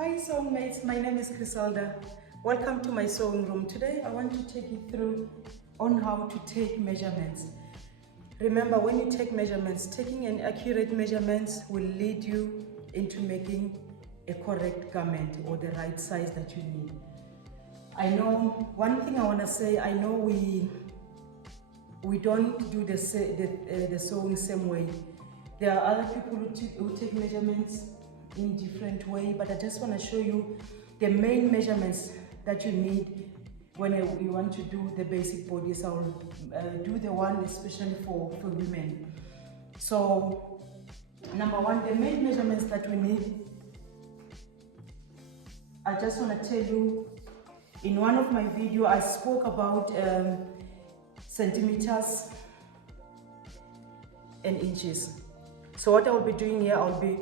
Hi sewing mates, my name is Griselda. Welcome to my sewing room. Today I want to take you through on how to take measurements. Remember, when you take measurements, taking an accurate measurements will lead you into making a correct garment or the right size that you need. I know one thing I want to say, I know we don't do the sewing same way. There are other people who take measurements in different way, but I just want to show you the main measurements that you need when you want to do the basic bodice. I will do the one especially for women. So number one, the main measurements that we need, I just want to tell you, in one of my videos I spoke about centimeters and inches. So what I will be doing here, I'll be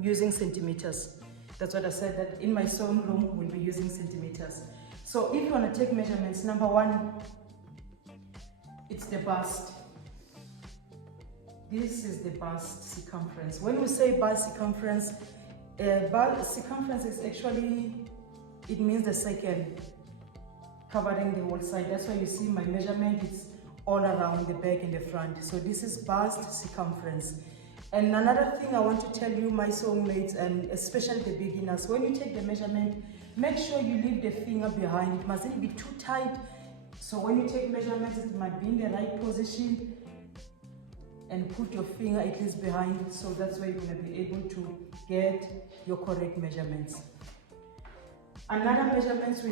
using centimeters. That's what I said, that in my sewing room we'll be using centimeters. So if you want to take measurements, number one, it's the bust. This is the bust circumference. When we say bust circumference is actually, it means the second, covering the whole side. That's why you see my measurement, it's all around the back and the front. So this is bust circumference. And another thing I want to tell you, my sewing mates, and especially the beginners, when you take the measurement, make sure you leave the finger behind. It mustn't be too tight. So when you take measurements, it might be in the right position, and put your finger at least behind. So that's why you're going to be able to get your correct measurements. Another measurements we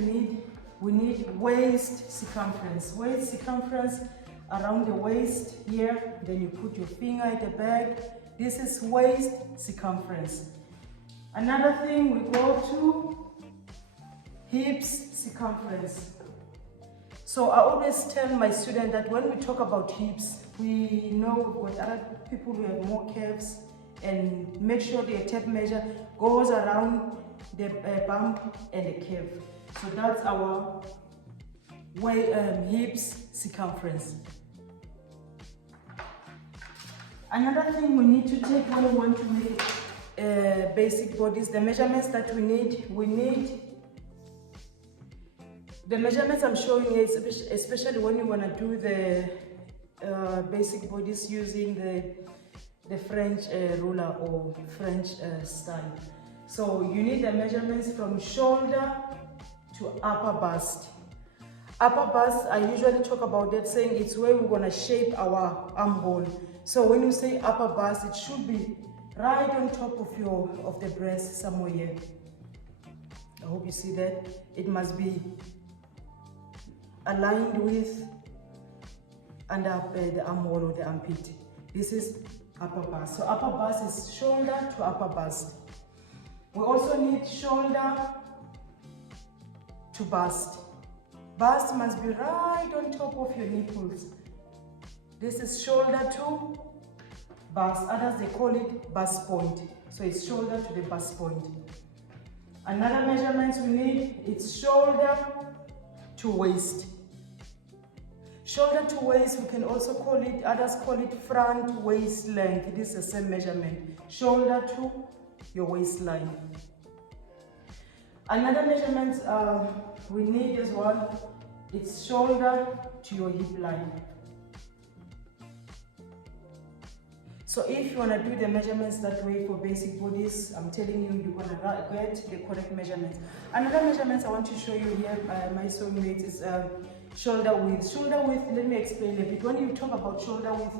need waist circumference. Waist circumference around the waist here, then you put your finger at the back. This is waist circumference. Another thing, we go to hips circumference. So I always tell my students that when we talk about hips, we know what other people who have more curves, and make sure the tape measure goes around the bump and the curve. So that's our hips circumference. Another thing we need to take when we want to make basic bodice, the measurements that we need the measurements I'm showing you, especially when you want to do the basic bodice using the French ruler or French style. So you need the measurements from shoulder to upper bust. Upper bust, I usually talk about that, saying it's where we're going to shape our armhole. So when you say upper bust, it should be right on top of the breast somewhere here. I hope you see that. It must be aligned with under the armhole or the armpit. This is upper bust. So upper bust is shoulder to upper bust. We also need shoulder to bust. Bust must be right on top of your nipples. This is shoulder to bust. Others, they call it bust point. So it's shoulder to the bust point. Another measurements we need, it's shoulder to waist. Shoulder to waist, we can also call it, others call it front waist length. This is the same measurement. Shoulder to your waistline. Another measurement we need as well, it's shoulder to your hip line. So if you want to do the measurements that way for basic bodice, I'm telling you, you're going to get the correct measurements. Another measurements I want to show you here, my sewing mates, is shoulder width. Shoulder width, let me explain a bit. When you talk about shoulder width,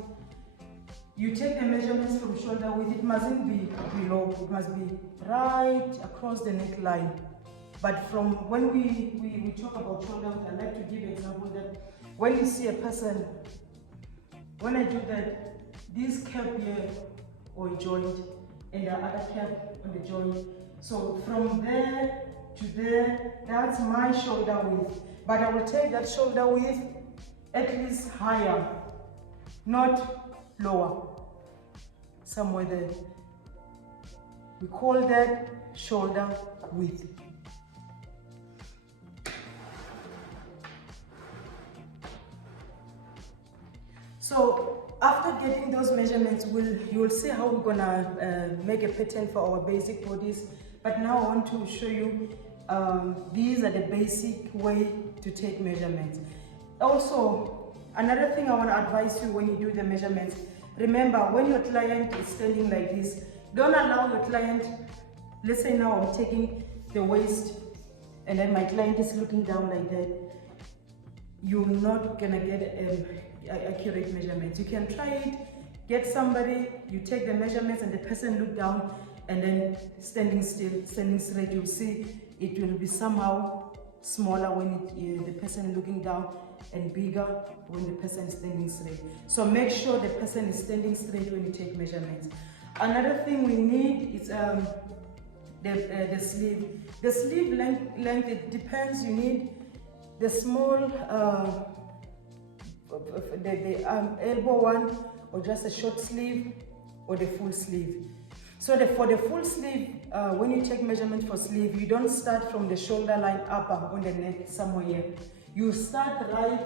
you take the measurements from shoulder width. It mustn't be below, it must be right across the neckline. But from when we talk about shoulder width, I like to give an example that when you see a person, when I do that, this cap here or a joint and the other cap on the joint. So from there to there, that's my shoulder width. But I will take that shoulder width at least higher, not lower, somewhere there. We call that shoulder width. So after getting those measurements, you will see how we're gonna make a pattern for our basic bodice. But now I want to show you, these are the basic way to take measurements. Also, another thing I want to advise you when you do the measurements, remember when your client is standing like this, don't allow your client, let's say now I'm taking the waist and then my client is looking down like that, you're not gonna get accurate measurements. You can try it, get somebody, you take the measurements and the person look down, and then standing still, standing straight, you'll see it will be somehow smaller when the person looking down, and bigger when the person is standing straight. So make sure the person is standing straight when you take measurements. Another thing we need is the sleeve. The sleeve length, it depends. You need the small, the elbow one, or just a short sleeve, or the full sleeve. So for the full sleeve, when you take measurement for sleeve, you don't start from the shoulder line up on the neck somewhere here. You start right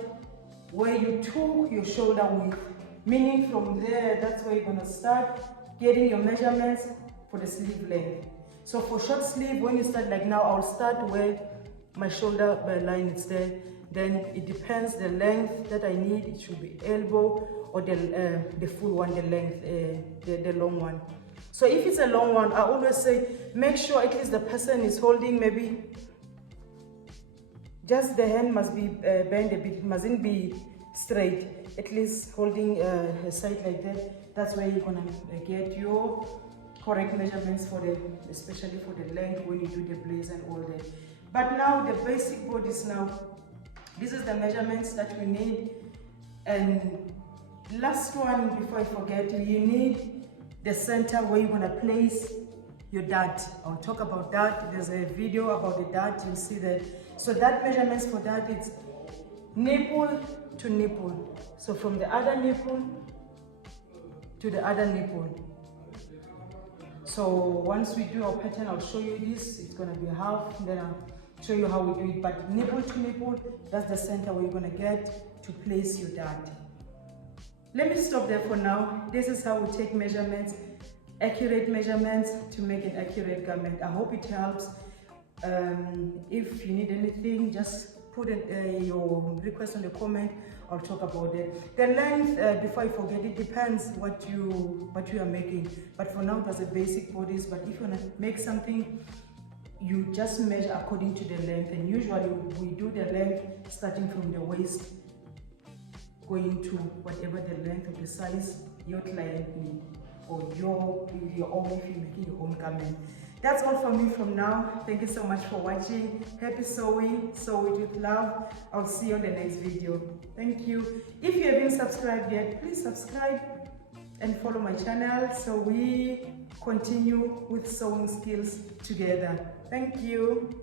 where you took your shoulder width, meaning from there, that's where you're gonna start getting your measurements for the sleeve length. So for short sleeve, when you start like now, I'll start where my shoulder line is there. Then it depends the length that I need. It should be elbow or the full one, the length, the long one. So if it's a long one, I always say, make sure at least the person is holding maybe, just the hand must be bent a bit, it mustn't be straight, at least holding a side like that. That's where you're gonna get your correct measurements for especially for the length when you do the blaze and all that. But now the basic bodice now, this is the measurements that we need. And last one before I forget, you need the center where you're gonna place your dart. I'll talk about that. There's a video about the dart, you'll see that. So that measurements for that, it's nipple to nipple. So from the other nipple to the other nipple. So once we do our pattern, I'll show you this. It's gonna be half, then I'll show you how we do it. But nipple to nipple, that's the center where you're gonna get to place your dart. Let me stop there for now. This is how we take measurements, accurate measurements to make an accurate garment. I hope it helps. If you need anything, just put your request on the comment. I'll talk about it. The length, before I forget, it depends what you are making. But for now, there's a basic bodice. But if you want to make something, you just measure according to the length. And usually we do the length starting from the waist, going to whatever the length of the size your client needs, or your own, if you're making your own garment. That's all from me from now. Thank you so much for watching. Happy sewing, sew it with love. I'll see you on the next video. Thank you. If you haven't subscribed yet, please subscribe and follow my channel so we continue with sewing skills together. Thank you.